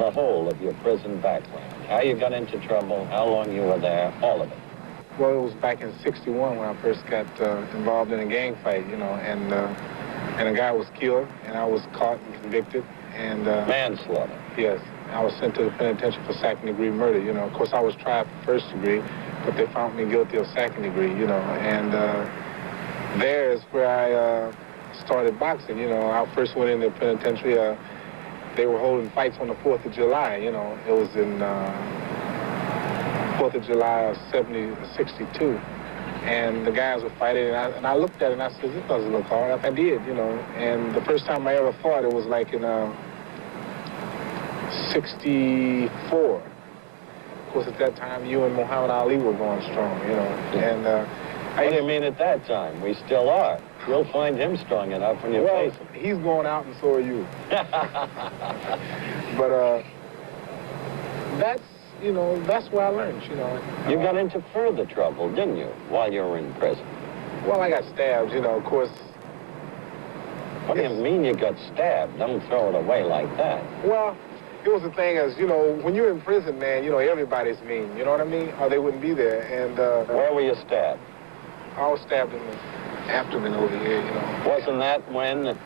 the whole of your prison background. How you got into trouble, how long you were there, all of it. Well, it was back in '61 when I first got involved in a gang fight, you know, and a guy was killed, and I was caught and convicted. And manslaughter. Yes. I was sent to the penitentiary for second-degree murder, you know. Of course, I was tried for first degree, but they found me guilty of second degree, you know. And there is where I started boxing, you know. I first went in the penitentiary. They were holding fights on the 4th of July, you know. It was in 4th of July of '62. And the guys were fighting, and I looked at it and I said, this doesn't look hard. I did, you know. And the first time I ever fought, it was like in '64. Of course, at that time, you and Muhammad Ali were going strong, you know. And what do you mean at that time? We still are. You'll find him strong enough when you face him. He's going out and so are you. But that's, you know, that's where I learned, you know. You got into further trouble, didn't you, while you were in prison? Well, I got stabbed, you know, of course. What do you mean you got stabbed? Don't throw it away like that. Well, it was the thing is, you know, when you're in prison, man, you know, everybody's mean, you know what I mean? Or they wouldn't be there. And where were you stabbed? I was stabbed in the abdomen over here, you know. Wasn't that when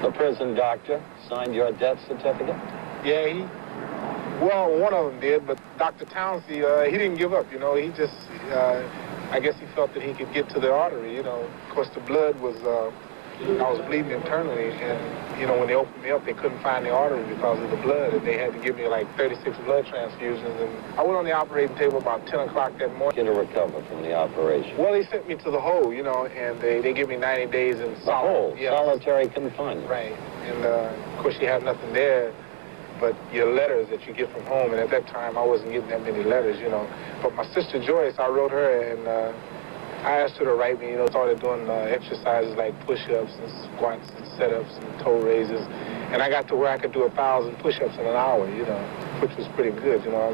the prison doctor signed your death certificate? Yeah, well, one of them did, but Dr. Townsend, he didn't give up, you know. He just, I guess he felt that he could get to the artery, you know. Of course, the blood was, I was bleeding internally, and, you know, when they opened me up, they couldn't find the artery because of the blood, and they had to give me like 36 blood transfusions. And I went on the operating table about 10 o'clock that morning. To recover from the operation? Well, they sent me to the hole, you know, and they give me 90 days in the hole? Yeah. Solitary confinement. Right. And, of course, you have nothing there but your letters that you get from home. And at that time, I wasn't getting that many letters, you know. But my sister Joyce, I wrote her, and I asked her to write me, you know, started doing exercises like push-ups and squats and sit-ups and toe raises. And I got to where I could do 1,000 push-ups in an hour, you know, which was pretty good, you know.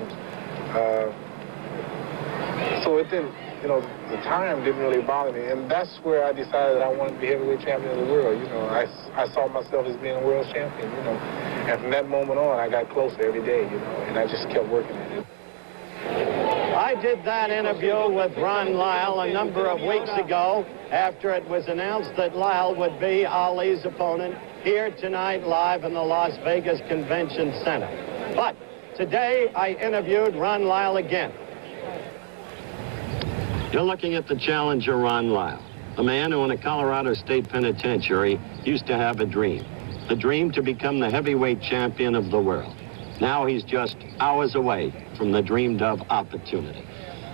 So it didn't, you know, the time didn't really bother me. And that's where I decided that I wanted to be heavyweight champion of the world, you know. I saw myself as being a world champion, you know. And from that moment on, I got closer every day, you know, and I just kept working at it. I did that interview with Ron Lyle a number of weeks ago after it was announced that Lyle would be Ali's opponent here tonight live in the Las Vegas Convention Center. But today I interviewed Ron Lyle again. You're looking at the challenger, Ron Lyle, a man who in a Colorado State Penitentiary used to have a dream to become the heavyweight champion of the world. Now he's just hours away from the dreamed of opportunity.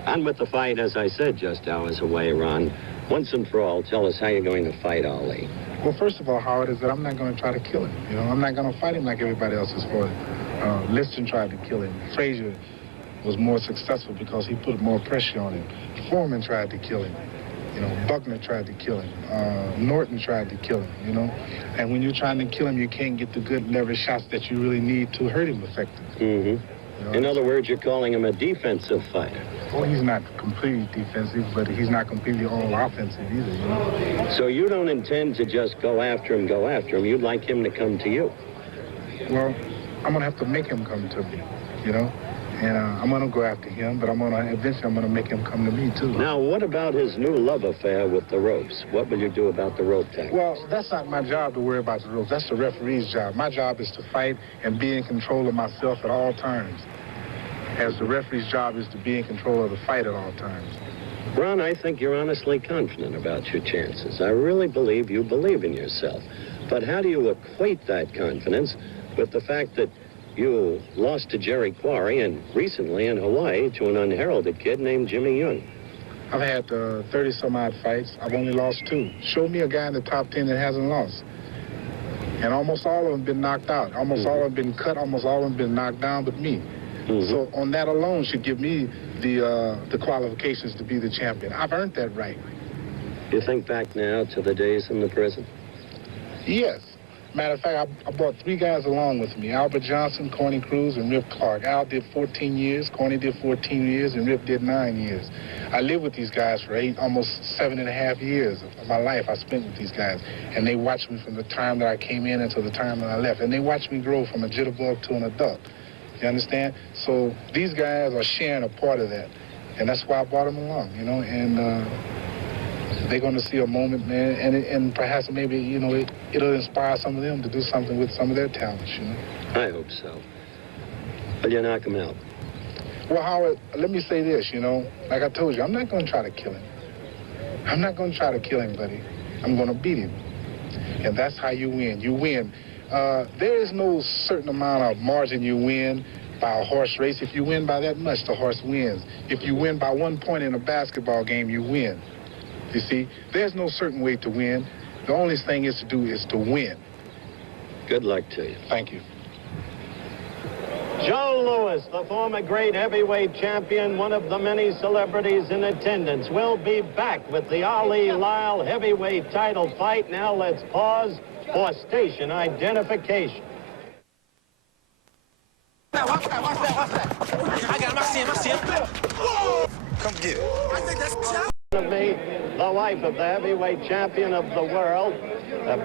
And with the fight, as I said, just hours away, Ron, once and for all, tell us how you're going to fight Ali. Well, first of all, Howard, is that I'm not going to try to kill him. You know, I'm not going to fight him like everybody else is for it. Liston tried to kill him. Frazier was more successful because he put more pressure on him. Foreman tried to kill him. You know, Buckner tried to kill him. Norton tried to kill him, you know. And when you're trying to kill him, you can't get the good leverage shots that you really need to hurt him effectively. Mm-hmm. You know? In other words, you're calling him a defensive fighter. Well, he's not completely defensive, but he's not completely all offensive either, you know. So you don't intend to just go after him. You'd like him to come to you. Well, I'm going to have to make him come to me, you know. And I'm going to go after him, but eventually I'm going to make him come to me, too. Now, what about his new love affair with the ropes? What will you do about the rope tactics? Well, that's not my job to worry about the ropes. That's the referee's job. My job is to fight and be in control of myself at all times. As the referee's job is to be in control of the fight at all times. Ron, I think you're honestly confident about your chances. I really believe you believe in yourself. But how do you equate that confidence with the fact that you lost to Jerry Quarry and recently in Hawaii to an unheralded kid named Jimmy Young? I've had 30-some-odd fights. I've only lost 2. Show me a guy in the top 10 that hasn't lost. And almost all of them been knocked out. Almost all of them been cut. Almost all of them been knocked down but me. So on that alone should give me the qualifications to be the champion. I've earned that right. You think back now to the days in the prison? Yes. Matter of fact, I brought 3 guys along with me, Albert Johnson, Corny Cruz, and Rip Clark. Al did 14 years, Corny did 14 years, and Rip did 9 years. I lived with these guys for almost 7.5 years of my life I spent with these guys. And they watched me from the time that I came in until the time that I left. And they watched me grow from a jitterbug to an adult. You understand? So these guys are sharing a part of that. And that's why I brought them along, you know, and they're going to see a moment, man, and perhaps maybe, you know, it'll inspire some of them to do something with some of their talents, you know. I hope so. Will you knock him out? Well, Howard, let me say this, you know, like I told you, I'm not going to try to kill him. I'm not going to try to kill him, buddy. I'm going to beat him. And that's how you win. You win. There is no certain amount of margin you win by a horse race. If you win by that much, the horse wins. If you win by 1 point in a basketball game, you win. You see, there's no certain way to win. The only thing is to do is to win. Good luck to you. Thank you. Joe Louis, the former great heavyweight champion, one of the many celebrities in attendance, will be back with the Ali Lyle heavyweight title fight. Now let's pause for station identification. Watch that. I got him, I see him. Whoa! Come get it. I think that's Of me, the wife of the heavyweight champion of the world,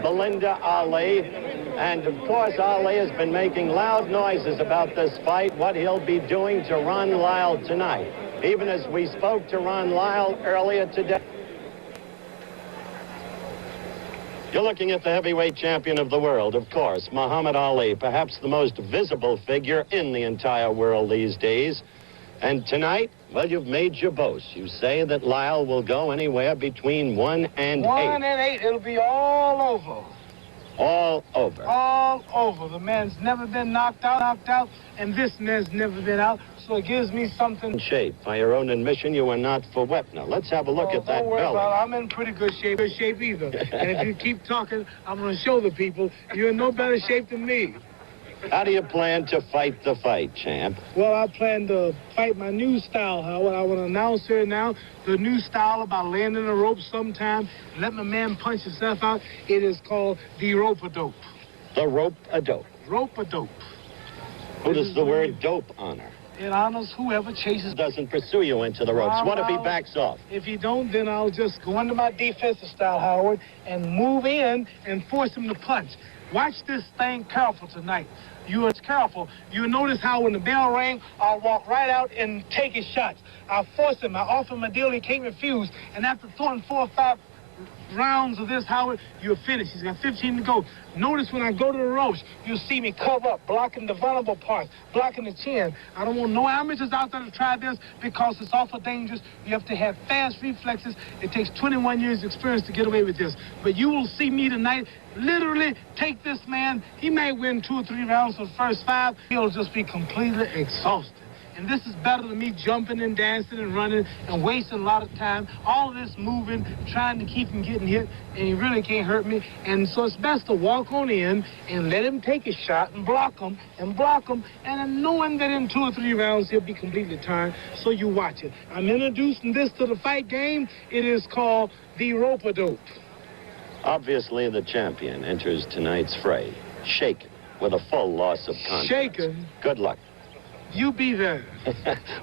Belinda Ali. And, of course, Ali has been making loud noises about this fight, what he'll be doing to Ron Lyle tonight. Even as we spoke to Ron Lyle earlier today. You're looking at the heavyweight champion of the world, of course, Muhammad Ali, perhaps the most visible figure in the entire world these days. And tonight, well, you've made your boast. You say that Lyle will go anywhere between 1 and 8. 1 and 8, it'll be all over. All over. All over. The man's never been knocked out, and this man's never been out, so it gives me something. In shape. By your own admission, you are not for Wepner. Let's have a look at that don't worry belly. about it. I'm in pretty good shape either. And if you keep talking, I'm going to show the people you're in no better shape than me. How do you plan to fight the fight, champ? Well, I plan to fight my new style, Howard. I want to announce here now the new style about landing a rope sometime, let my man punch himself out. It is called the rope-a-dope. The rope-a-dope. Rope-a-dope. Who does the word dope honor? It honors whoever chases. Doesn't pursue you into the ropes. What if he Well, backs off? If he don't, then I'll just go into my defensive style, Howard, and move in and force him to punch. Watch this thing careful tonight. You are careful. You notice how when the bell rang, I'll walk right out and take his shots. I'll force him. I offer him a deal he can't refuse. And after throwing 4 or 5 rounds of this, Howard, you're finished. He's got 15 to go. Notice when I go to the ropes, you'll see me cover up, blocking the vulnerable parts, blocking the chin. I don't want no amateurs out there to try this because it's awful dangerous. You have to have fast reflexes. It takes 21 years experience to get away with this. But you will see me tonight literally take this man. He may win 2 or 3 rounds for the first 5. He'll just be completely exhausted. And this is better than me jumping and dancing and running and wasting a lot of time. All of this moving, trying to keep him getting hit, and he really can't hurt me. And so it's best to walk on in and let him take his shot and block him, and then knowing that in 2 or 3 rounds he'll be completely tired. So you watch it. I'm introducing this to the fight game. It is called the rope-a-dope. Obviously, the champion enters tonight's fray, shaken, with a full loss of confidence. Shaken? Good luck. You be there.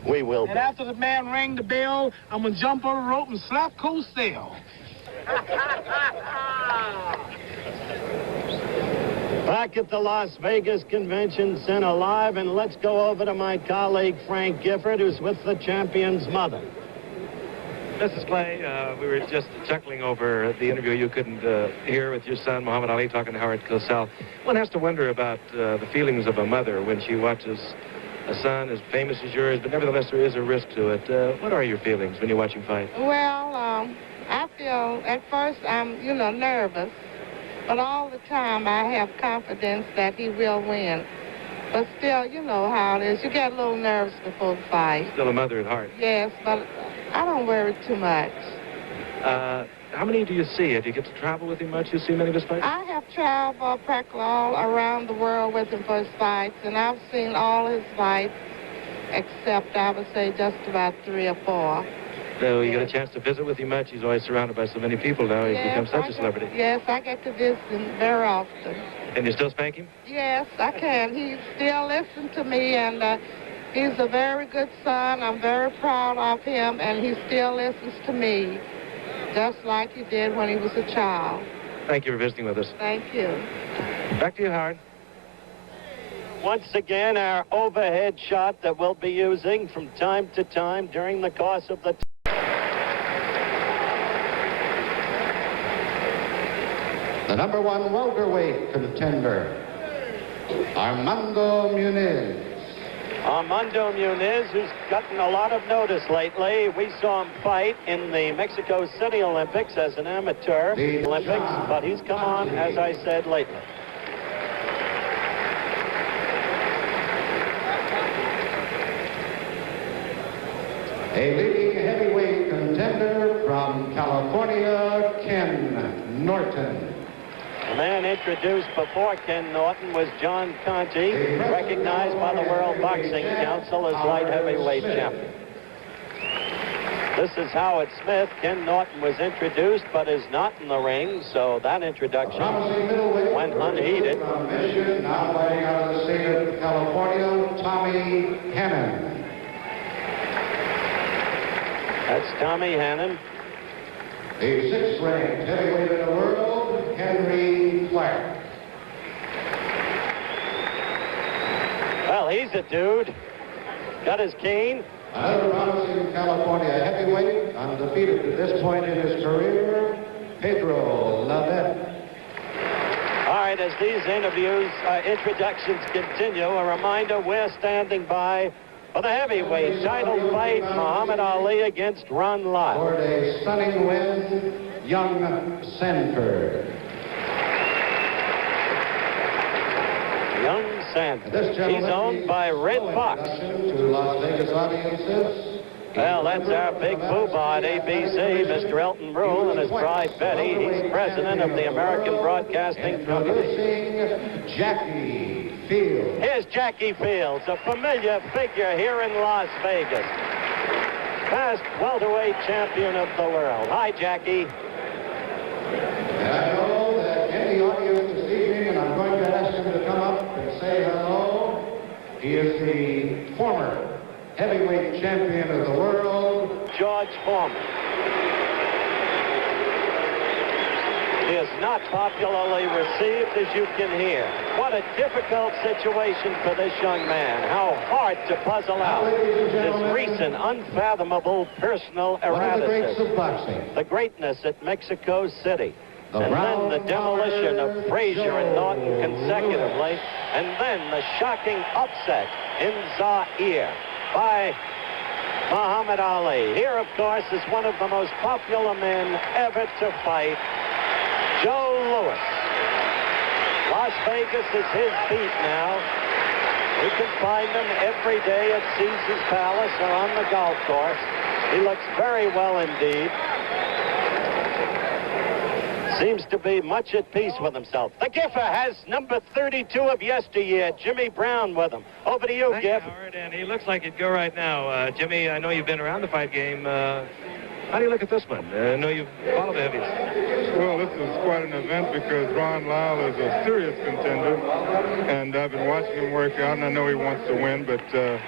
We will And be. after the man rang the bell, I'm going to jump on the rope and slap Cosell. Back at the Las Vegas Convention Center live, and let's go over to my colleague Frank Gifford, who's with the champion's mother. Mrs. Clay, we were just chuckling over the interview you couldn't hear with your son, Muhammad Ali, talking to Howard Cosell. One has to wonder about the feelings of a mother when she watches a son as famous as yours, but nevertheless there is a risk to it. What are your feelings when you watch him fight? Well, I feel at first I'm, nervous, but all the time I have confidence that he will win. But still, you know how it is. You get a little nervous before the fight. Still a mother at heart. Yes, but I don't worry too much. How many do you see? Do you get to travel with him much? You see many of his fights? I have traveled practically all around the world with him for his fights, and I've seen all his fights, except I would say just about 3 or 4. So you get a chance to visit with him much? He's always surrounded by so many people now. He's become such a celebrity. Yes, I get to visit him very often. And you still spank him? Yes, I can. He still listens to me, and he's a very good son. I'm very proud of him, and he still listens to me, just like he did when he was a child. Thank you for visiting with us. Thank you. Back to you, Howard. once again our overhead shot that we'll be using from time to time during the course of the... The #1 welterweight contender, Armando Muniz. Armando Muniz, who's gotten a lot of notice lately. We saw him fight in the Mexico City Olympics as an amateur Olympics, but he's come on, as I said, lately. A leading heavyweight contender from California, Ken Norton. The man introduced before Ken Norton was John Conti, recognized by the World Boxing Council as light heavyweight champion. This is Howard Smith. Ken Norton was introduced but is not in the ring, so that introduction went unheeded. From Michigan, now fighting out of the state of California, Tommy Hannon. That's Tommy Hannon. The 6th-ranked heavyweight in the world, Henry Clark. Well, he's a dude. Got his cane. Another promising California heavyweight, undefeated at this point in his career, Pedro Lavette. All right, as these introductions continue, a reminder we're standing by for the heavyweight title fight, Muhammad Ali against Ron Lyle. For a stunning win, Young Sanford. Young Sanford. He's owned by Red Fox. To Las Vegas audiences. Well, that's our big poobah at ABC, Mr. Elton Rule and his bride Betty. He's president of the American Broadcasting Company. Introducing Jackie Fields. Here's Jackie Fields, a familiar figure here in Las Vegas. Past welterweight champion of the world. Hi, Jackie. And I know that in the audience this evening, and I'm going to ask him to come up and say hello. He is the former heavyweight champion of the world, George Foreman. He is not popularly received, as you can hear. What a difficult situation for this young man. How hard to puzzle out this recent, unfathomable personal one of the greats erraticism. of boxing. The greatness at Mexico City. And then the demolition of Frazier and Norton consecutively. And then the shocking upset in Zaire by Muhammad Ali. Here, of course, is one of the most popular men ever to fight, Joe Louis. Las Vegas is his beat now. We can find him every day at Caesar's Palace or on the golf course. He looks very well indeed. Seems to be much at peace with himself. The Giffer has number 32 of yesteryear, Jimmy Brown, with him. Over to you, Thank you, Giff. Howard, and he looks like he'd go right now. Jimmy, I know you've been around the fight game. How do you look at this one? I know you've followed the heavies. Well, this is quite an event because Ron Lyle is a serious contender, and I've been watching him work out, and I know he wants to win, but the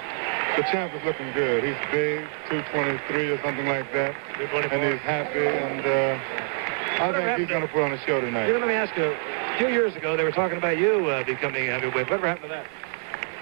champ is looking good. He's big, 223 or something like that, and he's happy, and I think he's going to put on a show tonight. Let me ask you, a few years ago, they were talking about you becoming a heavyweight. Whatever happened to that?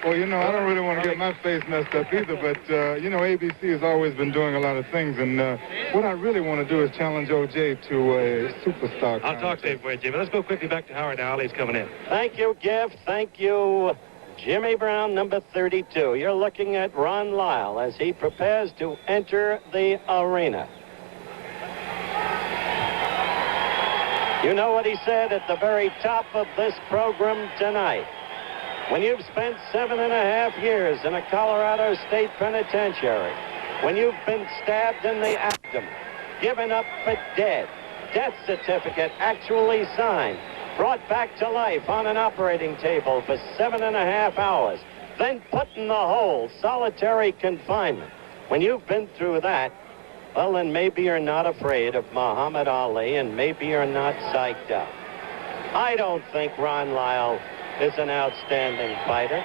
Well, you know, I don't really want to get my face messed up either, but, you know, ABC has always been doing a lot of things, and what I really want to do is challenge O.J. to a superstar. I'll talk to you for you, Jimmy. Let's go quickly back to Howard now. Ali's coming in. Thank you, Giff. Thank you, Jimmy Brown, number 32. You're looking at Ron Lyle as he prepares to enter the arena. You know what he said at the very top of this program tonight. When you've spent 7.5 years in a Colorado State penitentiary, when you've been stabbed in the abdomen, given up for dead, death certificate actually signed, brought back to life on an operating table for 7.5 hours, then put in the hole, solitary confinement. When you've been through that, well, then maybe you're not afraid of Muhammad Ali, and maybe you're not psyched up. I don't think Ron Lyle is an outstanding fighter.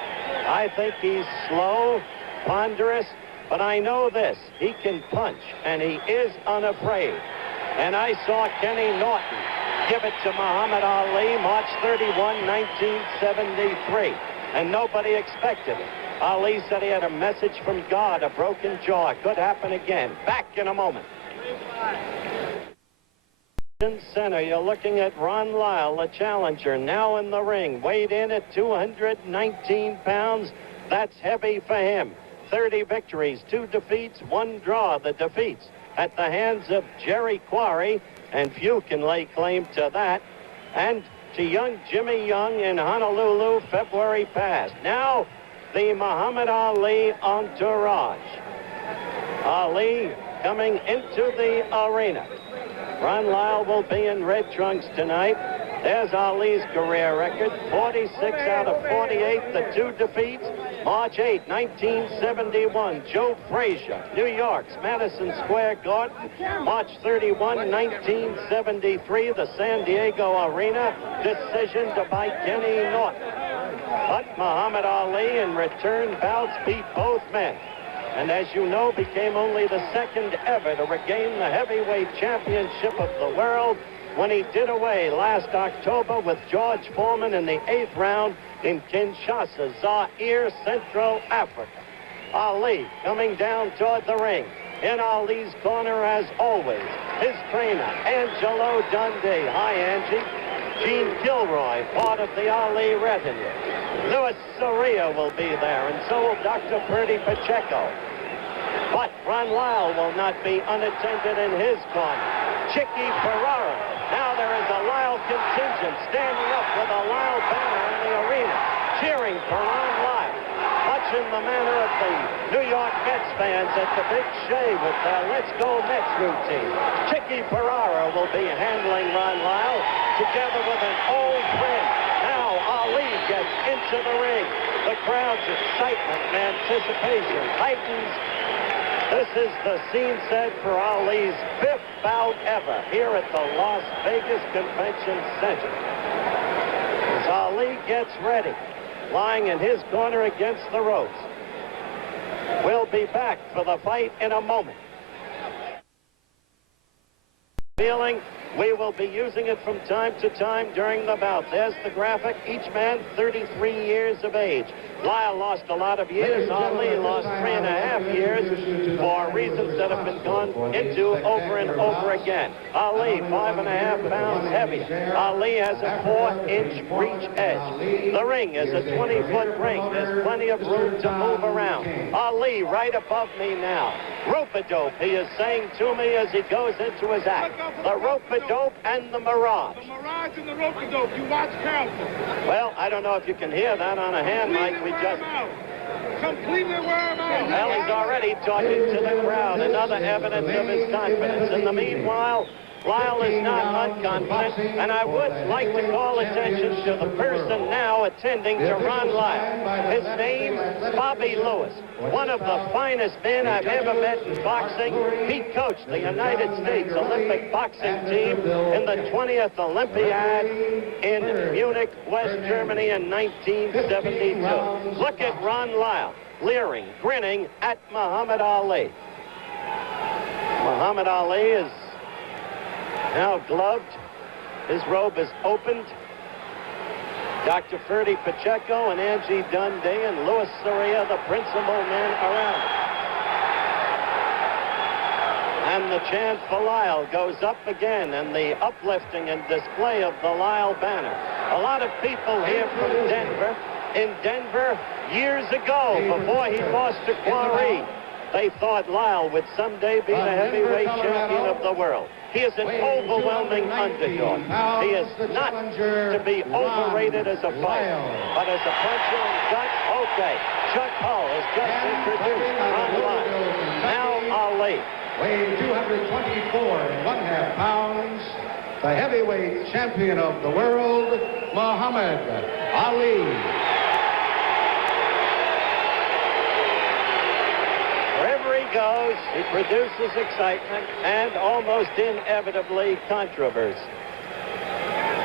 I think he's slow, ponderous, but I know this. He can punch, and he is unafraid. And I saw Kenny Norton give it to Muhammad Ali March 31, 1973. and nobody expected it. Ali said he had a message from God, a broken jaw. It could happen again. Back in a moment. In center, you're looking at Ron Lyle, the challenger, now in the ring. Weighed in at 219 pounds. That's heavy for him. 30 victories, 2 defeats, 1 draw. The defeats at the hands of Jerry Quarry, and few can lay claim to that, and to young Jimmy Young in Honolulu February past. Now, the Muhammad Ali entourage. Ali coming into the arena. Ron Lyle will be in red trunks tonight. There's Ali's career record, 46 out of 48, the 2 defeats. March 8, 1971, Joe Frazier, New York's Madison Square Garden. March 31, 1973, the San Diego Arena, decision by Kenny Norton. But Muhammad Ali in return bouts beat both men, and as you know, became only the 2nd ever to regain the heavyweight championship of the world when he did away last October with George Foreman in the 8th round in Kinshasa, Zaire, Central Africa. Ali coming down toward the ring. In Ali's corner, as always, his trainer, Angelo Dundee. Hi, Angie. Gene Gilroy, part of the Ali retinue. Louis Soria will be there, and so will Dr. Ferdy Pacheco. But Ron Lyle will not be unattended in his corner. Chicky Ferrara. Now there is a Lyle contingent standing up with a Lyle banner in the arena, cheering for Ron Lyle, much in the manner of the New York Mets fans at the Big Shea with their Let's Go Mets routine. Chicky Ferrara will be handling Ron Lyle together with an old friend. Now Ali gets into the ring. The crowd's excitement and anticipation heightens. This is the scene set for Ali's 5th bout ever here at the Las Vegas Convention Center. As Ali gets ready, lying in his corner against the ropes. We'll be back for the fight in a moment. Feeling we will be using it from time to time during the bout. There's the graphic. Each man 33 years of age. Lyle lost a lot of years. Ali lost 3.5 years for reasons that have been gone into over and over again. Ali, 5.5 pounds heavier. Ali has a 4-inch reach edge. The ring is a 20-foot ring. There's plenty of room to move around. Ali right above me now. Rope-a-dope, he is saying to me as he goes into his act. The rope-a-dope and the mirage. The mirage and the rope-a-dope. You watch careful. Well, I don't know if you can hear that on a hand mic. We just... Completely wear him out. Well, he's already talking to the crowd. Another evidence of his confidence. In the meanwhile, Lyle is not unconfident, and I would like to call attention to the person now attending to Ron Lyle. His name, Bobby Lewis, one of the finest men I've ever met in boxing. He coached the United States Olympic boxing team in the 20th Olympiad in Munich, West Germany in 1972. Look at Ron Lyle, leering, grinning at Muhammad Ali. Muhammad Ali is now gloved. His robe is opened. Dr. Ferdy Pacheco and Angie Dundee and Louis Soria, the principal men around him. And the chant for Lyle goes up again, and the uplifting and display of the Lyle banner. A lot of people here from Denver. In Denver, years ago, before he lost to Quarry, they thought Lyle would someday be the heavyweight champion of the world. He is an overwhelming underdog. He is not to be overrated as a fighter, but as a puncher and guts, okay. Chuck Hull has just introduced Ron Lyle. Now Ali. Weighing 224.5 pounds, the heavyweight champion of the world, Muhammad Ali. Wherever he goes, he produces excitement and almost inevitably controversy.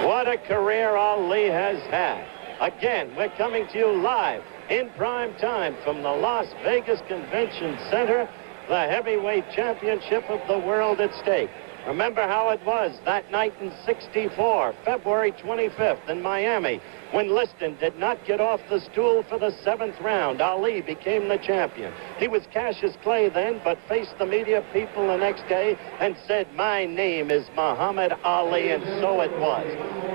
What a career Ali has had. Again, we're coming to you live in prime time from the Las Vegas Convention Center, the heavyweight championship of the world at stake. Remember how it was that night in '64, February 25th in Miami, when Liston did not get off the stool for the 7th round. Ali became the champion. He was Cassius Clay then, but faced the media people the next day and said, "My name is Muhammad Ali," and so it was.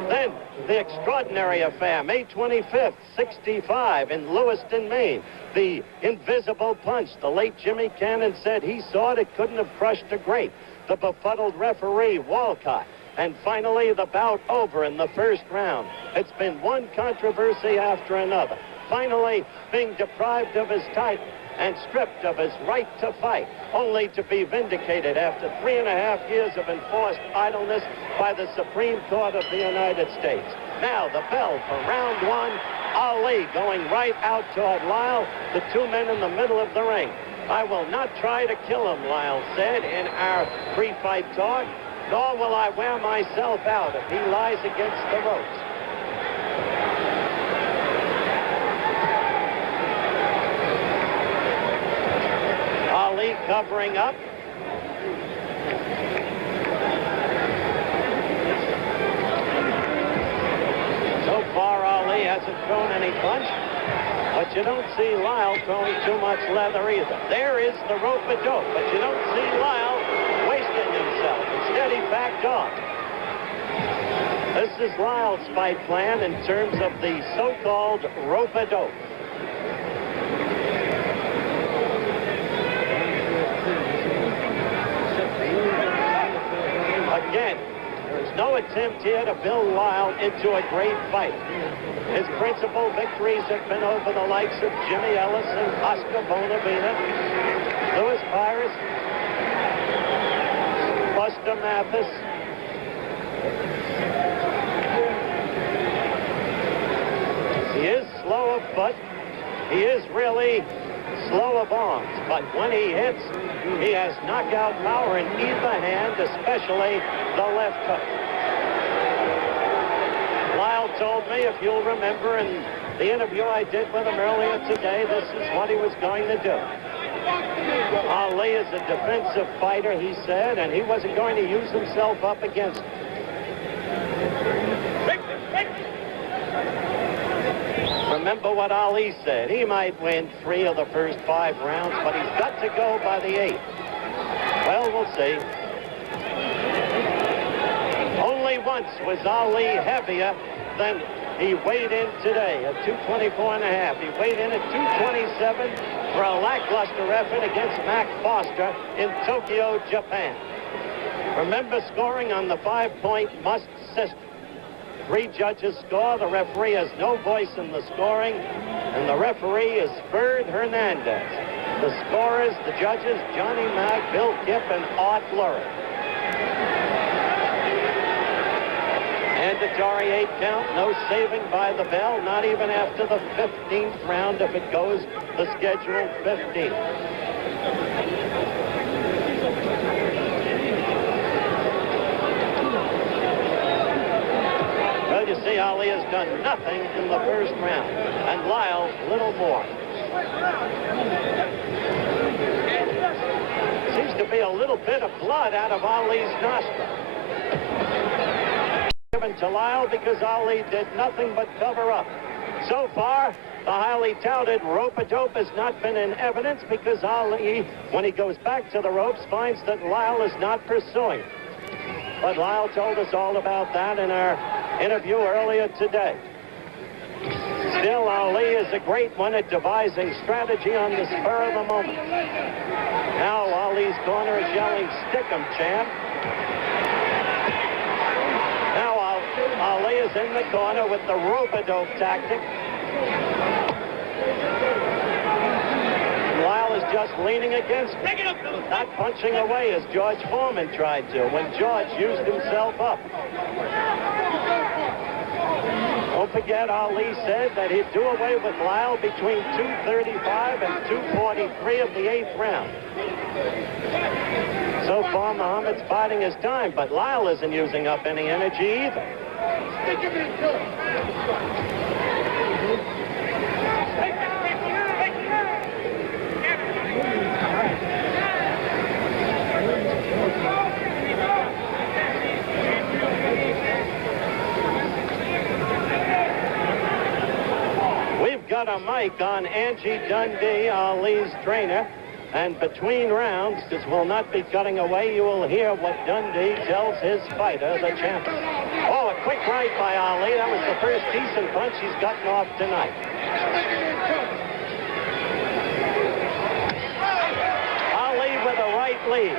Then, the extraordinary affair, May 25th, '65 in Lewiston, Maine. The invisible punch. The late Jimmy Cannon said he saw it, it couldn't have crushed a grape. The befuddled referee, Walcott. And finally, the bout over in the first round. It's been one controversy after another. Finally, being deprived of his title and stripped of his right to fight, only to be vindicated after 3.5 years of enforced idleness by the Supreme Court of the United States. Now, the bell for round one. Ali going right out toward Lyle, the two men in the middle of the ring. "I will not try to kill him," Lyle said in our pre-fight talk, "nor will I wear myself out if he lies against the ropes." Ali covering up. So far, Ali hasn't thrown any punch. But you don't see Lyle throwing too much leather either. There is the rope-a-dope, but you don't see Lyle wasting himself. Instead, he backed off. This is Lyle's fight plan in terms of the so-called rope-a-dope. Again, there is no attempt here to build Lyle into a great fight. His principal victories have been over the likes of Jimmy Ellis and Oscar Bonavena, Louis Pires, Buster Mathis. He is slow of foot. He is really slow of arms. But when he hits, he has knockout power in either hand, especially the left hook. Lyle told me, if you'll remember, in the interview I did with him earlier today, this is what he was going to do. Ali is a defensive fighter, he said, and he wasn't going to use himself up against him. Remember what Ali said. He might win 3 of the first 5 rounds, but he's got to go by the 8th. Well, we'll see. Only once was Ali heavier than he weighed in today at 224.5. He weighed in at 227 for a lackluster effort against Mac Foster in Tokyo, Japan. Remember scoring on the 5-point must system. 3 judges score. The referee has no voice in the scoring, and the referee is Ferd Hernandez. The scorers, the judges, Johnny Mack, Bill Kipp, and Art Lurie. Mandatory 8 count, no saving by the bell, not even after the 15th round if it goes the scheduled 15. Well, you see, Ali has done nothing in the first round, and Lyle little more. Seems to be a little bit of blood out of Ali's nostril. Given to Lyle because Ali did nothing but cover up. So far, the highly touted rope-a-dope has not been in evidence because Ali, when he goes back to the ropes, finds that Lyle is not pursuing. But Lyle told us all about that in our interview earlier today. Still, Ali is a great one at devising strategy on the spur of the moment. Now Ali's corner is yelling, "Stick 'em, champ." Now Ali is in the corner with the rope-a-dope tactic. Lyle is just leaning against him, not punching away as George Foreman tried to when George used himself up. Don't forget, Ali said that he'd do away with Lyle between 2:35 and 2:43 of the 8th round. So far, Muhammad's biding his time, but Lyle isn't using up any energy either. a mic on Angie Dundee, Ali's trainer. And between rounds, this will not be cutting away, you will hear what Dundee tells his fighter, the champion. Oh, a quick right by Ali. That was the first decent punch he's gotten off tonight. Ali with a right lead.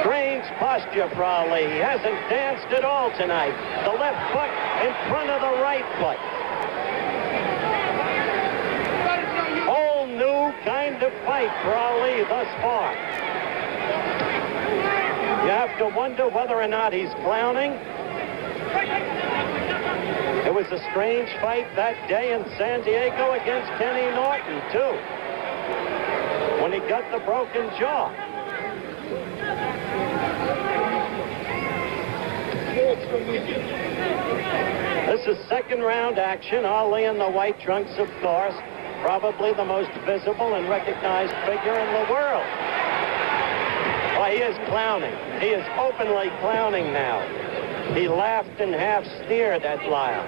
Strange posture for Ali. He hasn't danced at all tonight. The left foot in front of the right foot. Whole new kind of fight for Ali thus far. You have to wonder whether or not he's clowning. It was a strange fight that day in San Diego against Kenny Norton, too, when he got the broken jaw. This is second round action. Ali in the white trunks, of course, probably the most visible and recognized figure in the world. Oh, he is clowning. He is openly clowning now. He laughed and half sneered at Lyle.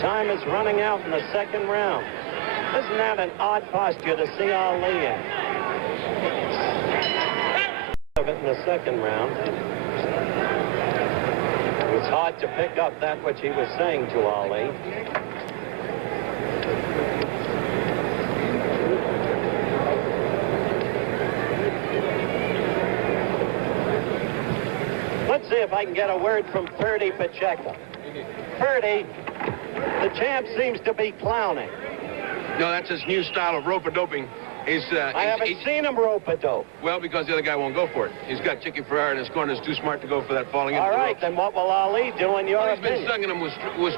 Time is running out in the second round. Isn't that an odd posture to see Ali in? Of it in the second round. It's hard to pick up that which he was saying to Ali. Let's see if I can get a word from Ferdy Pacheco. Ferdy, the champ seems to be clowning. No, that's his new style of rope-a-doping. I haven't seen him rope-a-dope. Well, because the other guy won't go for it. He's got Chicky Ferrara in his corner. He's too smart to go for that falling into the ropes. All right, then what will Ali do in your opinion? He's been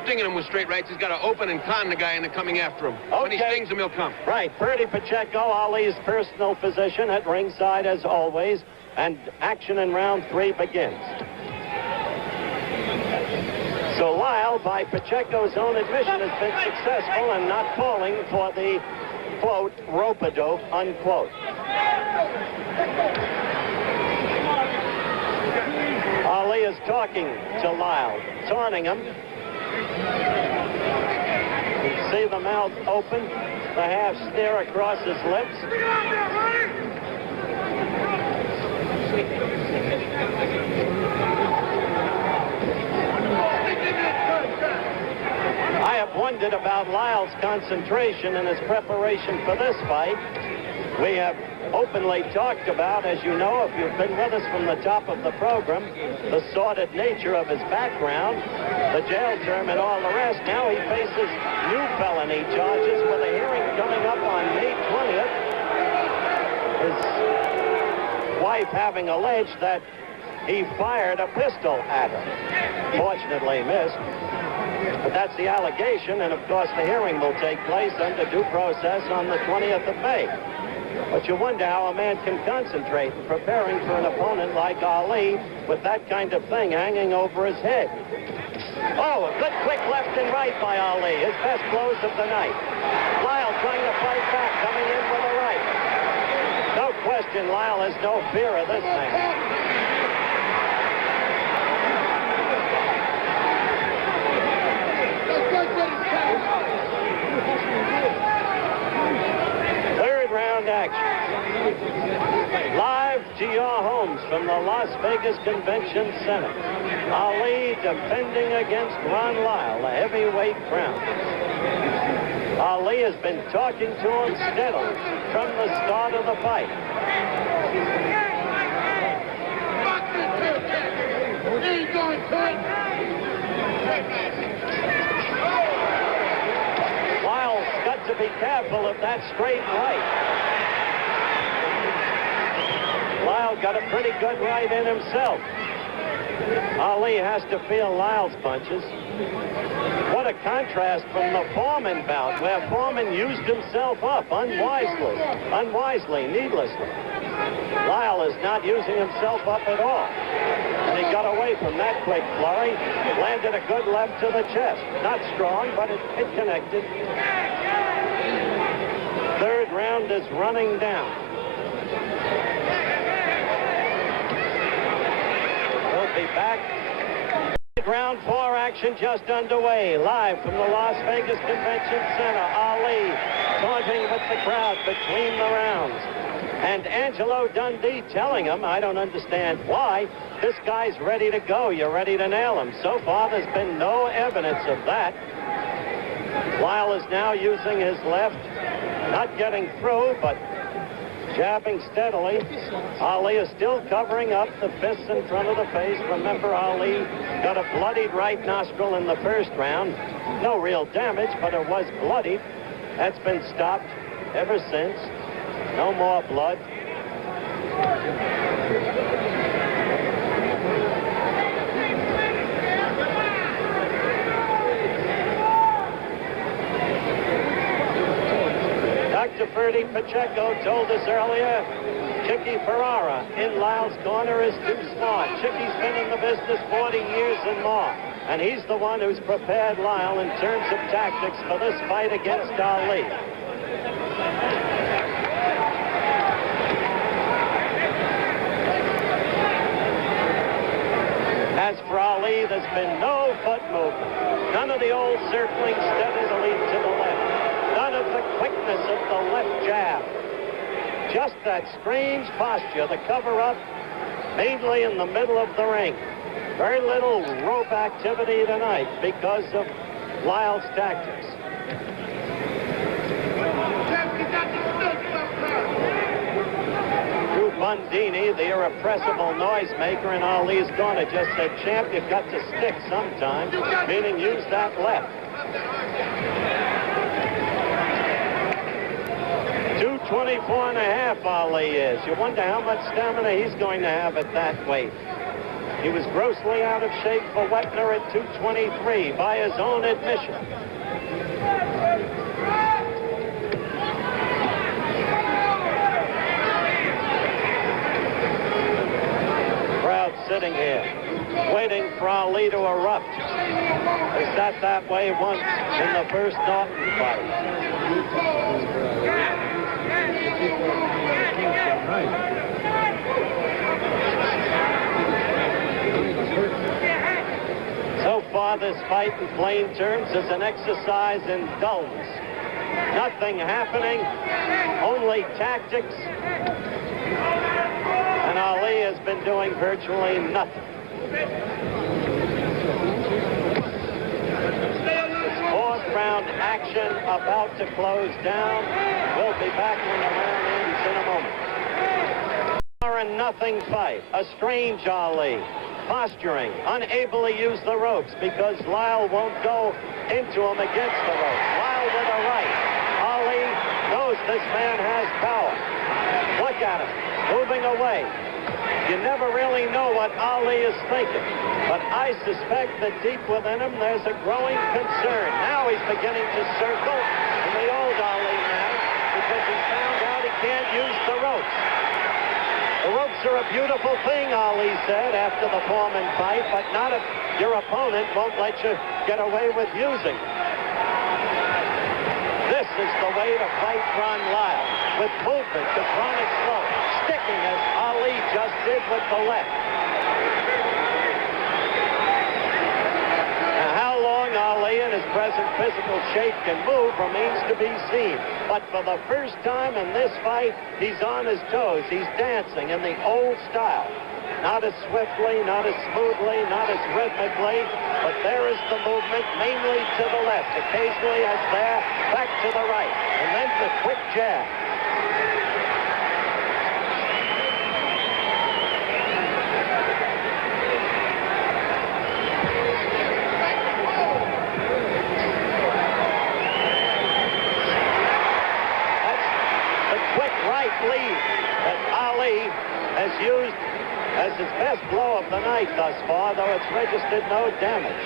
stinging him with straight rights. He's got to open and con the guy into coming after him. Okay. When he stings him, he'll come. Right, Ferdy Pacheco, Ali's personal physician at ringside as always, and action in round 3 begins. So Lyle, by Pacheco's own admission, has been successful in not falling for the, quote, rope-a-dope, unquote. Ali is talking to Lyle, taunting him. You can see the mouth open, the half sneer across his lips. I have wondered about Lyle's concentration in his preparation for this fight. We have openly talked about, as you know, if you've been with us from the top of the program, the sordid nature of his background, the jail term and all the rest. Now he faces new felony charges with a hearing coming up on May 20th. His wife having alleged that he fired a pistol at her. Fortunately missed. But that's the allegation, and of course the hearing will take place under due process on the 20th of May. But you wonder how a man can concentrate in preparing for an opponent like Ali with that kind of thing hanging over his head. Oh, a good quick left and right by Ali, his best blows of the night. Lyle trying to fight back, coming in with a right. No question, Lyle has no fear of this man. Third round action. Live to your homes from the Las Vegas Convention Center. Ali defending against Ron Lyle, the heavyweight crown. Ali has been talking to him steadily from the start of the fight. Lyle's got to be careful of that straight right. Lyle got a pretty good right in himself. Ali has to feel Lyle's punches. What a contrast from the Foreman bout, where Foreman used himself up unwisely, needlessly. Lyle is not using himself up at all. And he got away from that quick flurry, landed a good left to the chest. Not strong, but it connected. Third round is running down. round 4 action just underway. Live from the Las Vegas Convention Center. Ali taunting with the crowd between the rounds. And Angelo Dundee telling him, I don't understand why, this guy's ready to go. You're ready to nail him. So far, there's been no evidence of that. Lyle is now using his left, not getting through, but jabbing steadily. Ali is still covering up the fists in front of the face. Remember, Ali got a bloodied right nostril in the first round. No real damage, but it was bloodied. That's been stopped ever since. No more blood. Dr. Ferdy Pacheco told us earlier, Chicky Ferrara in Lyle's corner is too smart. Chicky's been in the business 40 years and more, and he's the one who's prepared Lyle in terms of tactics for this fight against Ali. As for Ali, there's been no foot movement. None of the old circling steadily to the left. None of the quickness of the left jab. Just that strange posture, the cover-up, mainly in the middle of the ring. Very little rope activity tonight because of Lyle's tactics. Drew Bundini, the irrepressible noisemaker in Ali's corner, just said, champ, you've got to stick sometime, meaning use that left. 224 and a half Ali is. You wonder how much stamina he's going to have at that weight. He was grossly out of shape for Wetner at 223 by his own admission. Crowd sitting here, waiting for Ali to erupt. They sat that way once in the first Norton fight. So far, this fight, in plain terms, is an exercise in dullness. Nothing happening, only tactics. And Ali has been doing virtually nothing. Fourth round action about to close down. We'll be back when the round ends in a moment. A nothing fight. A strange Ali. Posturing, unable to use the ropes because Lyle won't go into him against the ropes. Lyle with a right. Ali knows this man has power. Look at him, moving away. You never really know what Ali is thinking, but I suspect that deep within him there's a growing concern. Now he's beginning to circle in the old Ali manner because he's found out he can't use the ropes. The ropes are a beautiful thing, Ali said after the Foreman fight, but not if your opponent won't let you get away with using them. This is the way to fight Ron Lyle, with movement, controlling slow, sticking as Ali just did with the left. Now, how long Ali in his present physical shape can move remains to be seen. But for the first time in this fight, he's on his toes. He's dancing in the old style. Not as swiftly, not as smoothly, not as rhythmically, but there is the movement, mainly to the left. Occasionally, as there, back to the right, and then the quick jab. Lead that Ali has used as his best blow of the night thus far, though it's registered no damage.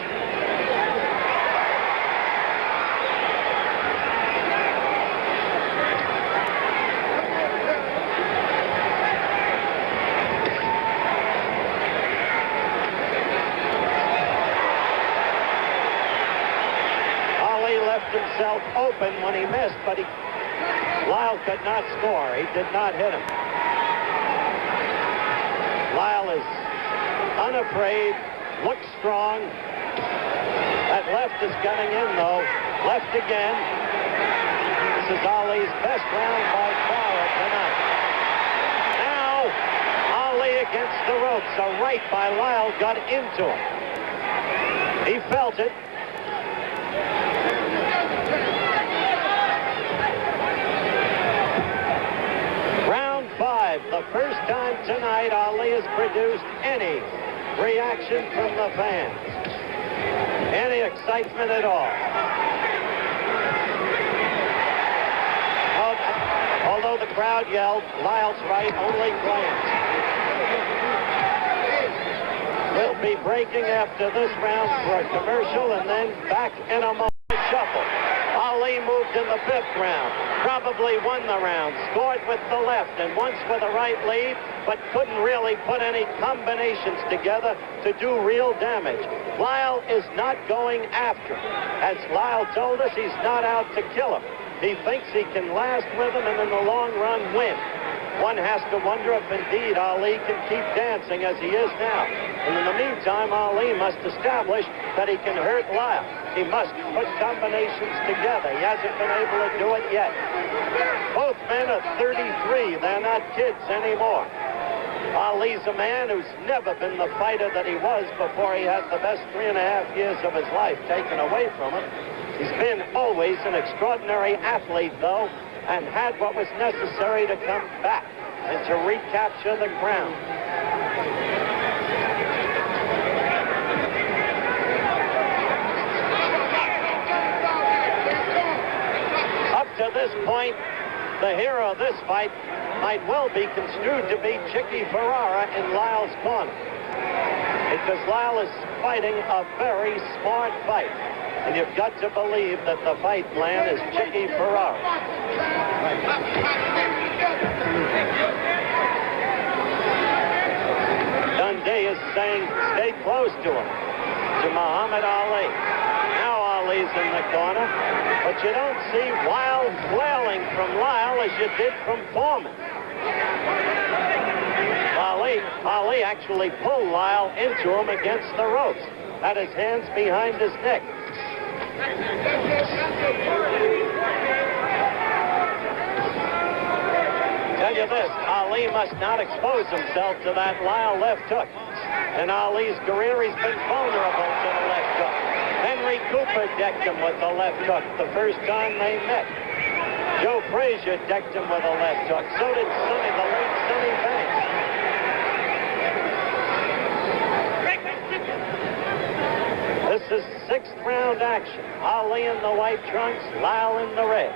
Ali left himself open when he missed, but Lyle could not score. He did not hit him. Lyle is unafraid, looks strong. That left is gunning in, though. Left again. This is Ali's best round by far tonight. Now, Ali against the ropes. A right by Lyle got into him. He felt it. Round 5, the first time tonight Ali has produced any reaction from the fans. Any excitement at all. Although the crowd yelled, Lyle's right, only glance. We'll be breaking after this round for a commercial and then back in a moment. Shuffle. Ali moved in the 5th round. Probably won the round. Scored with the left and once with a right lead, but couldn't really put any combinations together to do real damage. Lyle is not going after him. As Lyle told us, he's not out to kill him. He thinks he can last with him and in the long run win. One has to wonder if indeed Ali can keep dancing as he is now. And in the meantime, Ali must establish that he can hurt Lyle. He must put combinations together. He hasn't been able to do it yet. Both men are 33. They're not kids anymore. Ali's a man who's never been the fighter that he was before he had the best 3.5 years of his life taken away from him. He's been always an extraordinary athlete, though, and had what was necessary to come back and to recapture the crown. Up to this point, the hero of this fight might well be construed to be Chicky Ferrara in Lyle's corner, because Lyle is fighting a very smart fight. And you've got to believe that the fight plan is Chicky Ferrara. Dundee is saying, stay close to him, to Muhammad Ali. Now Ali's in the corner, but you don't see wild flailing from Lyle as you did from Foreman. Ali actually pulled Lyle into him against the ropes, had his hands behind his neck. Tell you this, Ali must not expose himself to that Lyle left hook. In Ali's career, he's been vulnerable to the left hook. Henry Cooper decked him with the left hook the first time they met. Joe Frazier decked him with a left hook. So did Sonny, the late Sonny Banks. This is 6th round action. Ali in the white trunks, Lyle in the red.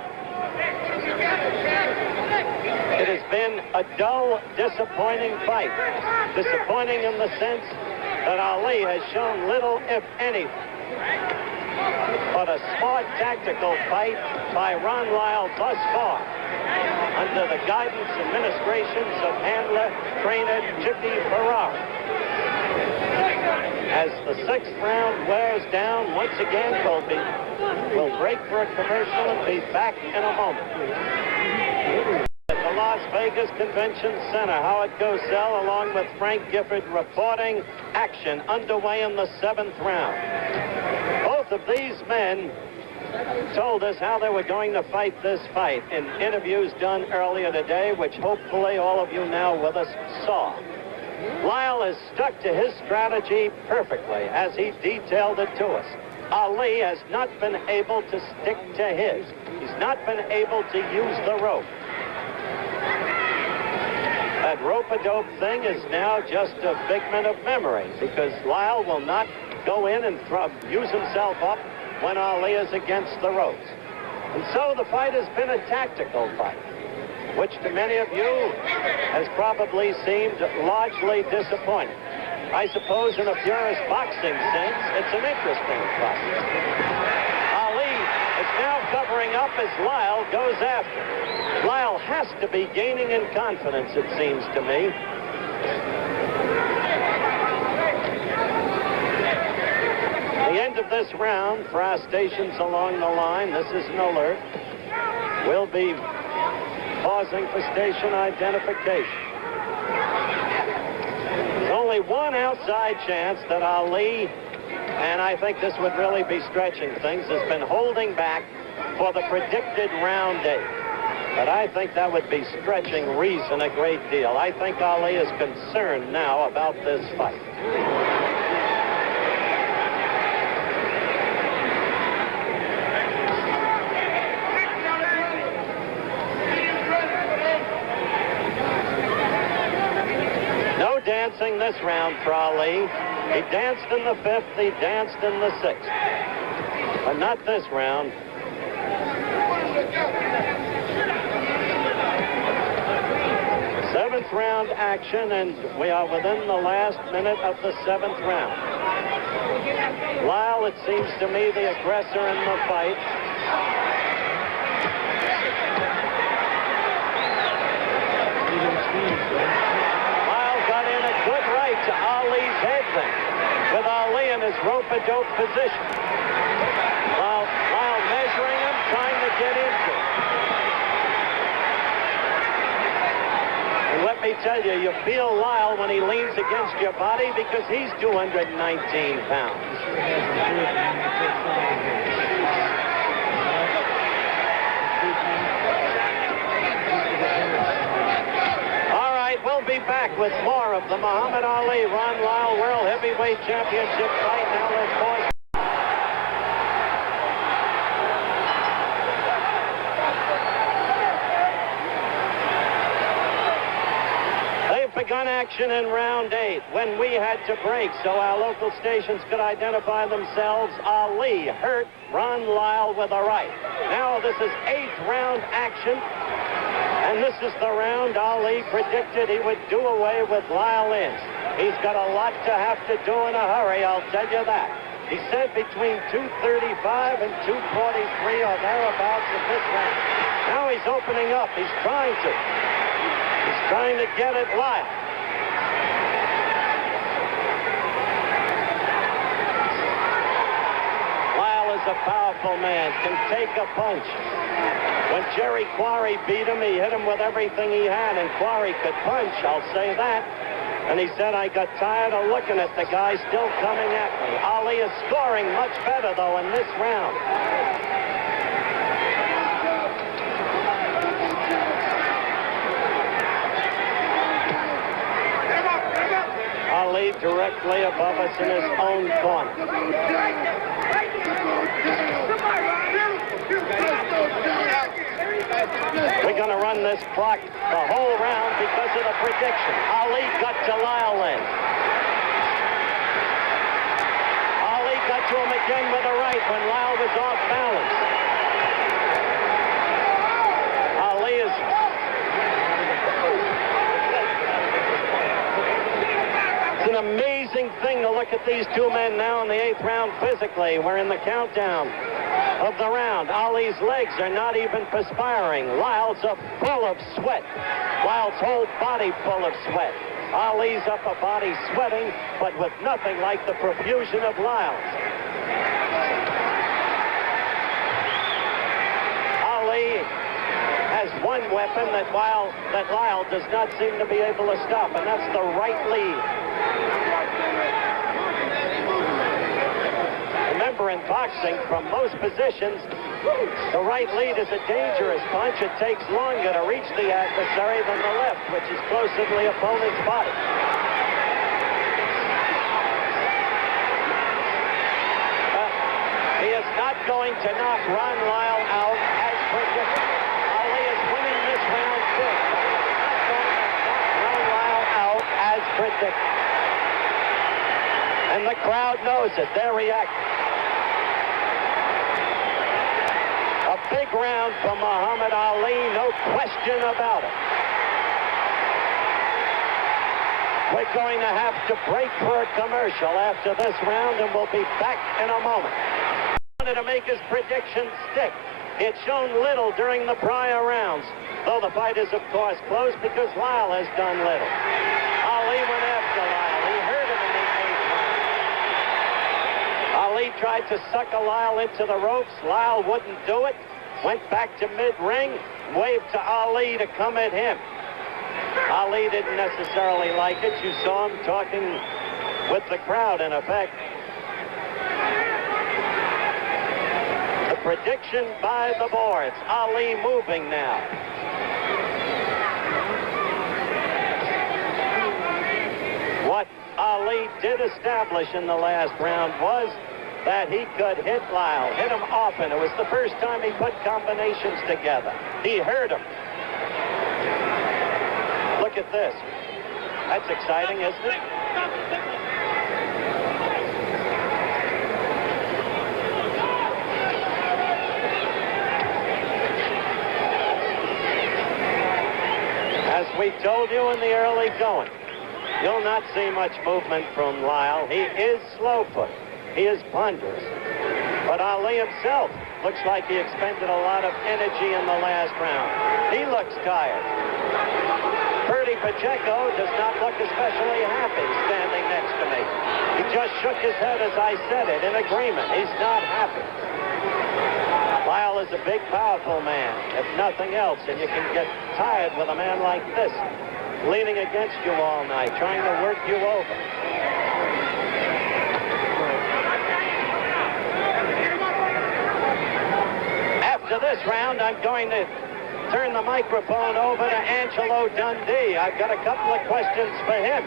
It has been a dull, disappointing fight. Disappointing in the sense that Ali has shown little, if anything, but a smart tactical fight by Ron Lyle thus far, under the guidance and ministrations of handler, trainer Chicky Ferrara. As the 6th round wears down, once again, we'll break for a commercial and be back in a moment. At the Las Vegas Convention Center, Howard Cosell, along with Frank Gifford, reporting action underway in the 7th round. Both of these men told us how they were going to fight this fight in interviews done earlier today, which hopefully all of you now with us saw. Lyle has stuck to his strategy perfectly as he detailed it to us. Ali has not been able to stick to his. He's not been able to use the rope. That rope-a-dope thing is now just a figment of memory, because Lyle will not go in and use himself up when Ali is against the ropes. And so the fight has been a tactical fight, which to many of you has probably seemed largely disappointing. I suppose in a purist boxing sense, it's an interesting fight. Ali is now covering up as Lyle goes after. Lyle has to be gaining in confidence, it seems to me. The end of this round for our stations along the line, this is an alert. We'll be pausing for station identification. There's only only one outside chance that Ali, and I think this would really be stretching things, has been holding back for the predicted round 8. But I think that would be stretching reason a great deal. I think Ali is concerned now about this fight. No dancing this round for Ali. He danced in the 5th, he danced in the 6th. But not this round. Seventh round action, and we are within the last minute of the 7th round. Lyle, it seems to me, the aggressor in the fight. Lyle got in a good right to Ali's head then, with Ali in his rope-a-dope position. Lyle measuring him, trying to get into it. And let me tell you, you feel Lyle when he leans against your body because he's 219 pounds. All right, we'll be back with more of the Muhammad Ali Ron Lyle World Heavyweight Championship fight. Now let's pause. Begun action in round 8 when we had to break so our local stations could identify themselves. Ali hurt Ron Lyle with a right. Now this is 8th round action, and this is the round Ali predicted he would do away with Lyle in. He's got a lot to have to do in a hurry, I'll tell you that. He said between 235 and 243 or thereabouts in this round. Now he's opening up. He's trying to. He's trying to get at Lyle. Lyle is a powerful man, can take a punch. When Jerry Quarry beat him, he hit him with everything he had, and Quarry could punch, I'll say that. And he said, I got tired of looking at the guy still coming at me. Ali is scoring much better, though, in this round. Ali directly above us in his own corner. We're going to run this clock the whole round because of the prediction. Ali got to Lyle in. Ali got to him again with a right when Lyle was off balance. Ali is... It's an amazing thing to look at these two men now in the 8th round physically. We're in the countdown of the round. Ali's legs are not even perspiring. Lyle's up full of sweat. Lyle's whole body full of sweat. Ali's upper body sweating, but with nothing like the profusion of Lyle's. Ali has one weapon that Lyle does not seem to be able to stop, and that's the right lead. Remember, in boxing, from most positions, the right lead is a dangerous punch. It takes longer to reach the adversary than the left, which is closer to the opponent's body. He is not going to knock Ron Lyle out as predicted. Ali is winning this round big. He is not going to knock Ron Lyle out as predicted. And the crowd knows it. They're reacting. A big round for Muhammad Ali, no question about it. We're going to have to break for a commercial after this round, and we'll be back in a moment. He wanted to make his prediction stick. It's shown little during the prior rounds, though the fight is, of course, close because Lyle has done little. Ali went after Lyle. He hurt him in the 8th round. Ali tried to sucker Lyle into the ropes. Lyle wouldn't do it. Went back to mid-ring, waved to Ali to come at him. Ali didn't necessarily like it. You saw him talking with the crowd, in effect. The prediction by the boards. Ali moving now. What Ali did establish in the last round was that he could hit Lyle, hit him often. It was the first time he put combinations together. He hurt him. Look at this. That's exciting, isn't it? As we told you in the early going, you'll not see much movement from Lyle. He is slow-footed. He is ponderous. But Ali himself looks like he expended a lot of energy in the last round. He looks tired. Ferdy Pacheco does not look especially happy standing next to me. He just shook his head as I said it, in agreement. He's not happy. Lyle is a big, powerful man, if nothing else, and you can get tired with a man like this, leaning against you all night, trying to work you over. After this round, I'm going to turn the microphone over to Angelo Dundee. I've got a couple of questions for him.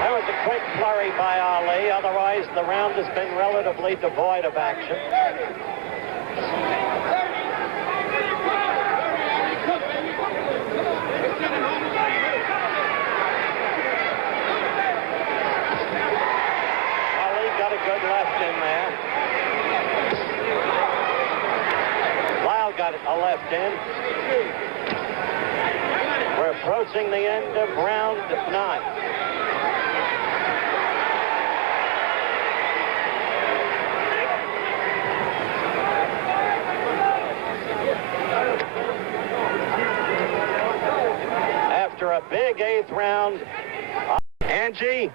That was a quick flurry by Ali. Otherwise, the round has been relatively devoid of action. Good left in there. Lyle got a left in. We're approaching the end of round 9. After a big 8th round, Angie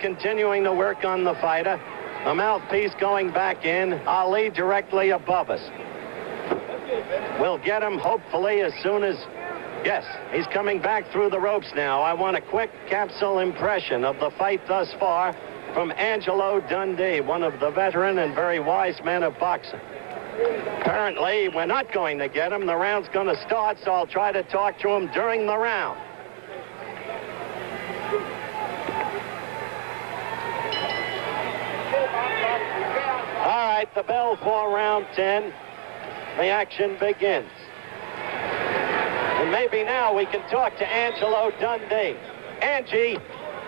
continuing to work on the fighter. The mouthpiece going back in. Ali directly above us. We'll get him hopefully as soon as... Yes, he's coming back through the ropes now. I want a quick capsule impression of the fight thus far from Angelo Dundee, one of the veteran and very wise men of boxing. Apparently, we're not going to get him. The round's going to start, so I'll try to talk to him during the round. All right, the bell for round 10. The action begins. And maybe now we can talk to Angelo Dundee. Angie,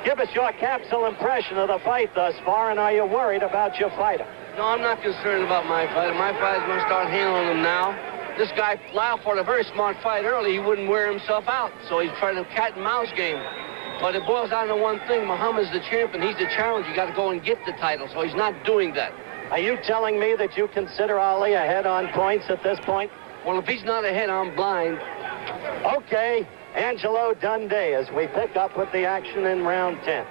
give us your capsule impression of the fight thus far, and are you worried about your fighter? No, I'm not concerned about my fighter. My fighter's going to start handling him now. This guy, Lyle, fought a very smart fight early. He wouldn't wear himself out, so he's trying to cat and mouse game. But it boils down to one thing. Muhammad's the champion. He's the challenger. You got to go and get the title, so he's not doing that. Are you telling me that you consider Ali ahead on points at this point? Well, if he's not ahead, I'm blind. Okay, Angelo Dundee as we pick up with the action in round 10.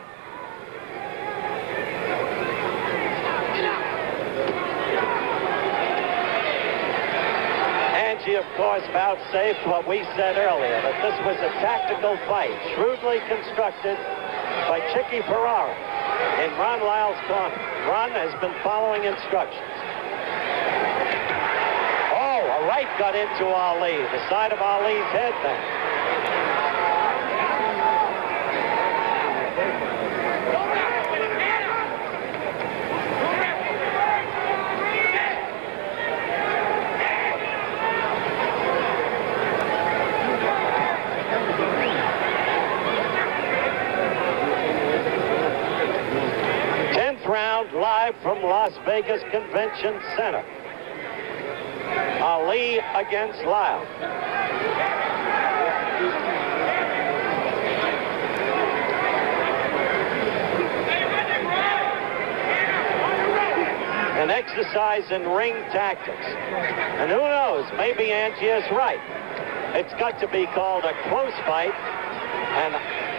Angie, of course, vouchsafed what we said earlier, that this was a tactical fight, shrewdly constructed by Chicky Ferrara in Ron Lyle's corner. Ron has been following instructions. Oh, a right got into Ali, the side of Ali's head then. Round live from Las Vegas Convention Center. Ali against Lyle. An exercise in ring tactics. And who knows, maybe Angie is right. It's got to be called a close fight, and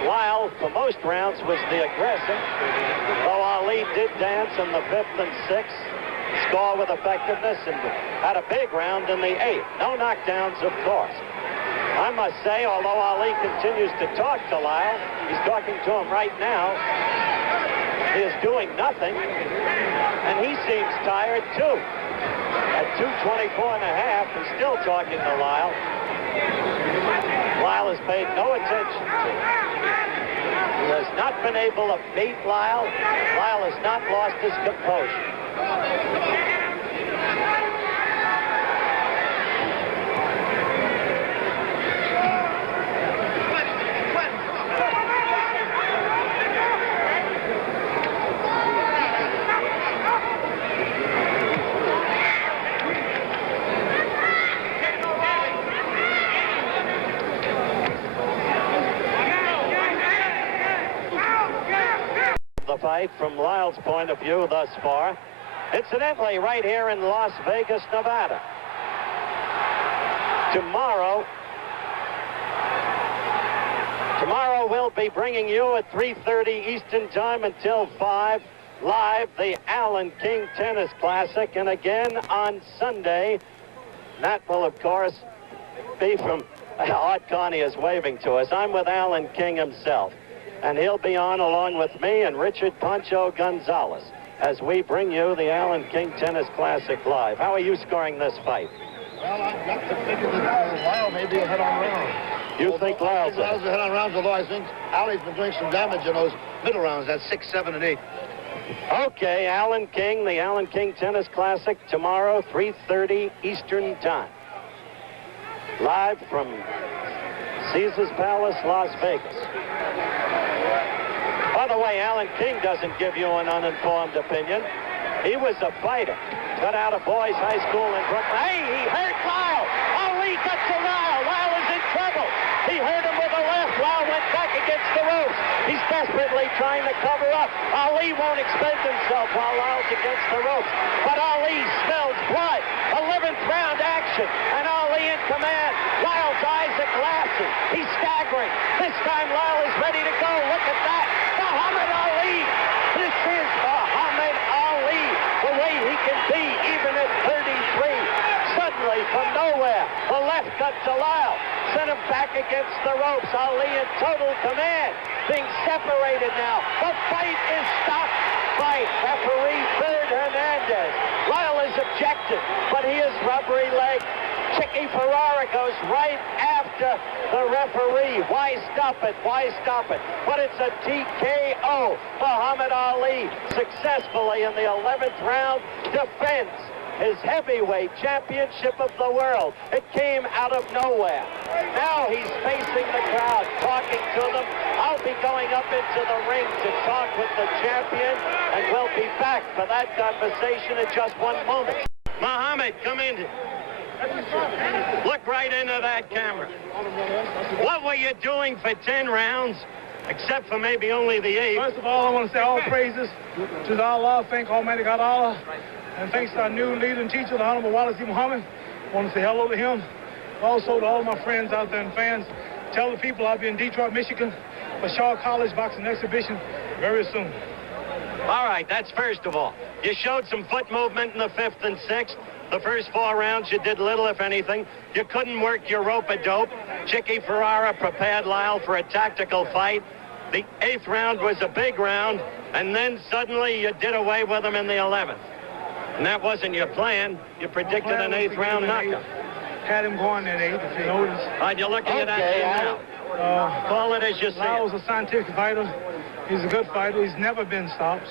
Lyle, for most rounds, was the aggressor, though Ali did dance in the 5th and 6th, score with effectiveness, and had a big round in the 8th. No knockdowns, of course. I must say, although Ali continues to talk to Lyle, he's talking to him right now, he is doing nothing, and he seems tired, too. At 2:24.5, he's still talking to Lyle. Lyle has paid no attention to him. He has not been able to beat Lyle. Lyle has not lost his composure. Fight from Lyle's point of view thus far. Incidentally, right here in Las Vegas, Nevada. Tomorrow we'll be bringing you at 3:30 Eastern Time until 5 live the Alan King Tennis Classic, and again on Sunday. That will, of course, be from Art Carney is waving to us. I'm with Alan King himself. And he'll be on along with me and Richard Pancho Gonzalez as we bring you the Alan King Tennis Classic live. How are you scoring this fight? Well, I've got to figure that Lyle may be ahead on rounds. You think Lyle's ahead on rounds, although I think Ali's been doing some damage in those middle rounds. That's 6, 7, and 8. Okay, Alan King, the Alan King Tennis Classic tomorrow, 3:30 Eastern Time. Live from Caesars Palace, Las Vegas. By the way, Alan King doesn't give you an uninformed opinion. He was a fighter. Got out of boys' high school in Brooklyn. Hey, he hurt Lyle. Ali got to Lyle. Lyle is in trouble. He hurt him with a left. Lyle went back against the ropes. He's desperately trying to cover up. Ali won't expend himself while Lyle's against the ropes. But Ali smells blood. 11th round action. And Ali in command. Lyle's eyes are glassy. He's staggering. This time Lyle is ready to go. Look at that. Muhammad Ali. This is Muhammad Ali. The way he can be even at 33. Suddenly from nowhere, the left cut to Lyle. Sent him back against the ropes. Ali in total command. Being separated now. The fight is stopped by referee Bird Hernandez. Lyle is objected, but he is rubbery leg. Chicky Ferrara goes right after the referee. Why stop it? Why stop it? But it's a TKO. Muhammad Ali successfully in the 11th round defends his heavyweight championship of the world. It came out of nowhere. Now he's facing the crowd, talking to them. I'll be going up into the ring to talk with the champion, and we'll be back for that conversation in just one moment. Muhammad, come in. Look right into that camera. What were you doing for 10 rounds, except for maybe only the 8th? First of all, I want to say all praises to Allah. Thank Almighty God Allah. And thanks to our new leader and teacher, the Honorable Wallace E. Muhammad. I want to say hello to him. Also to all my friends out there and fans. Tell the people I'll be in Detroit, Michigan for Shaw College Boxing Exhibition very soon. All right, that's first of all. You showed some foot movement in the 5th and 6th. The first 4 rounds, you did little, if anything. You couldn't work your rope-a-dope. Chicky Ferrara prepared Lyle for a tactical fight. The 8th round was a big round, and then suddenly you did away with him in the 11th. And that wasn't your plan. You predicted an 8th round knockout. Had him going at 8, if you notice. All right, you're looking at that game now. Call it as you see Lyle's a scientific fighter. He's a good fighter. He's never been stopped.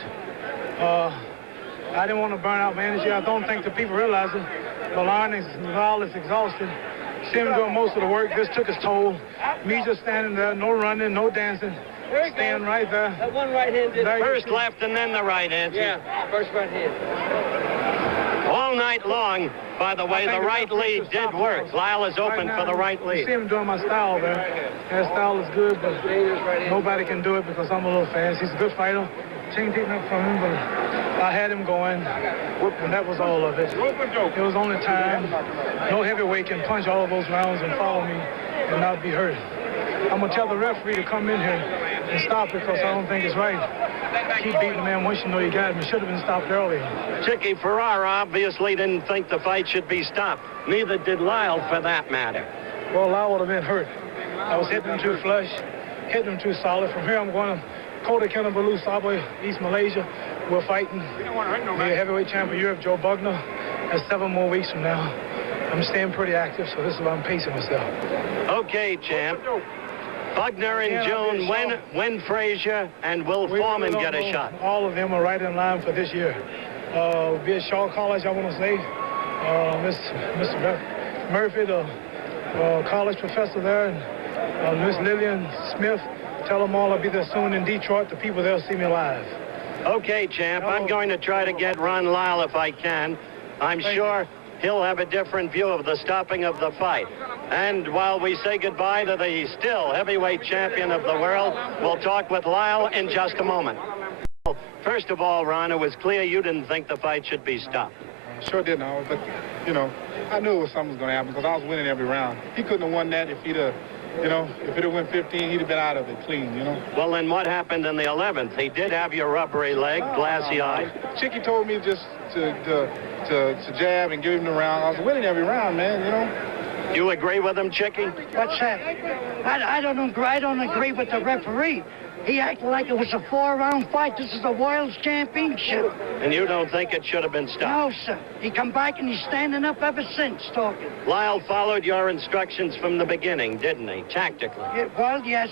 I didn't want to burn out my energy. I don't think the people realize it. Lyle is exhausted. See him doing most of the work. This took his toll. Me just standing there, no running, no dancing. Staying right there. That one right hand did. First left and then the right hand. Yeah, first right hand. All night long, by the way, the right lead did work. Lyle is open for the right lead. You see him doing my style there. That style is good, but nobody can do it because I'm a little fast. He's a good fighter. Can't take nothing from him, but I had him going, and that was all of it. It was only time. No heavyweight can punch all of those rounds and follow me and not be hurt. I'm going to tell the referee to come in here and stop it because I don't think it's right. Keep beating the man once you know you got him. It should have been stopped earlier. Chicky Ferrara obviously didn't think the fight should be stopped. Neither did Lyle, for that matter. Well, Lyle would have been hurt. I was hitting him too flush, hitting him too solid. From here, I'm going to Kota Kinabalu, Sabah, East Malaysia. We're fighting the heavyweight champion of Europe, Joe Bugner. That's 7 more weeks from now. I'm staying pretty active, so this is why I'm pacing myself. Okay, champ. Bugner in June, when Frazier and Will Foreman get a shot? All of them are right in line for this year. Be at Shaw College, I want to say. Mr. Murphy, the college professor there, and Miss Lillian Smith. Tell them all I'll be there soon in Detroit. The people there will see me live. Okay, champ. I'm going to try to get Ron Lyle if I can. I'm sure he'll have a different view of the stopping of the fight. And while we say goodbye to the still heavyweight champion of the world, we'll talk with Lyle in just a moment. First of all, Ron, it was clear you didn't think the fight should be stopped. Sure didn't, but, you know, I knew something was going to happen because I was winning every round. He couldn't have won that if he'd have, you know, if it had went 15, he'd have been out of it clean, you know. Well, then what happened in the 11th? He did have your rubbery leg, glassy eye. Chicky told me just to jab and give him the round. I was winning every round, man, you know. You agree with him, Chicky? What's that? I don't agree with the referee. He acted like it was a 4-round fight. This is a World's Championship. And you don't think it should have been stopped? No, sir. He come back and he's standing up ever since talking. Lyle followed your instructions from the beginning, didn't he? Tactically. Yeah, well, yes,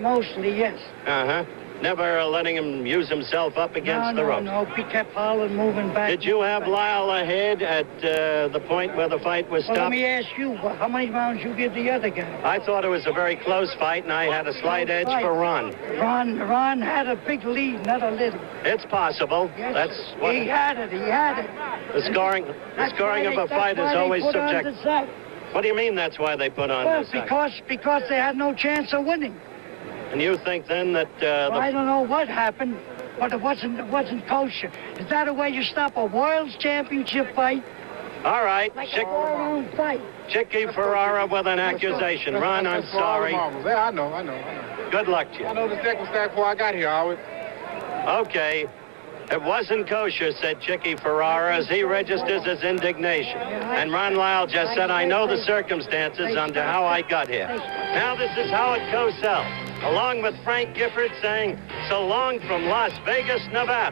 mostly, yes. Uh-huh. Never letting him use himself up against the ropes. No, he kept hollering, moving back. Did you have Lyle ahead at the point where the fight was stopped? Well, let me ask you, how many rounds you give the other guy? I thought it was a very close fight, and I had a slight edge for Ron. Ron had a big lead, not a little. It's possible. Yes, That's what he had it. The scoring of a fight is always subjective. What do you mean that's why they put on the sack? Because they had no chance of winning. And you think then that I don't know what happened, but it wasn't kosher. Is that a way you stop a World's Championship fight? All right. Like a 4-round fight. Chicky Ferrara with an accusation. Ron, I'm sorry. Yeah, I know. Good luck to you. I know the deck was stacked before I got here, Howard. Okay. It wasn't kosher, said Chicky Ferrara, as he registers his indignation. And Ron Lyle just said, I know the circumstances under how I got here. Now this is Howard Cosell, along with Frank Gifford, saying, so long from Las Vegas, Nevada.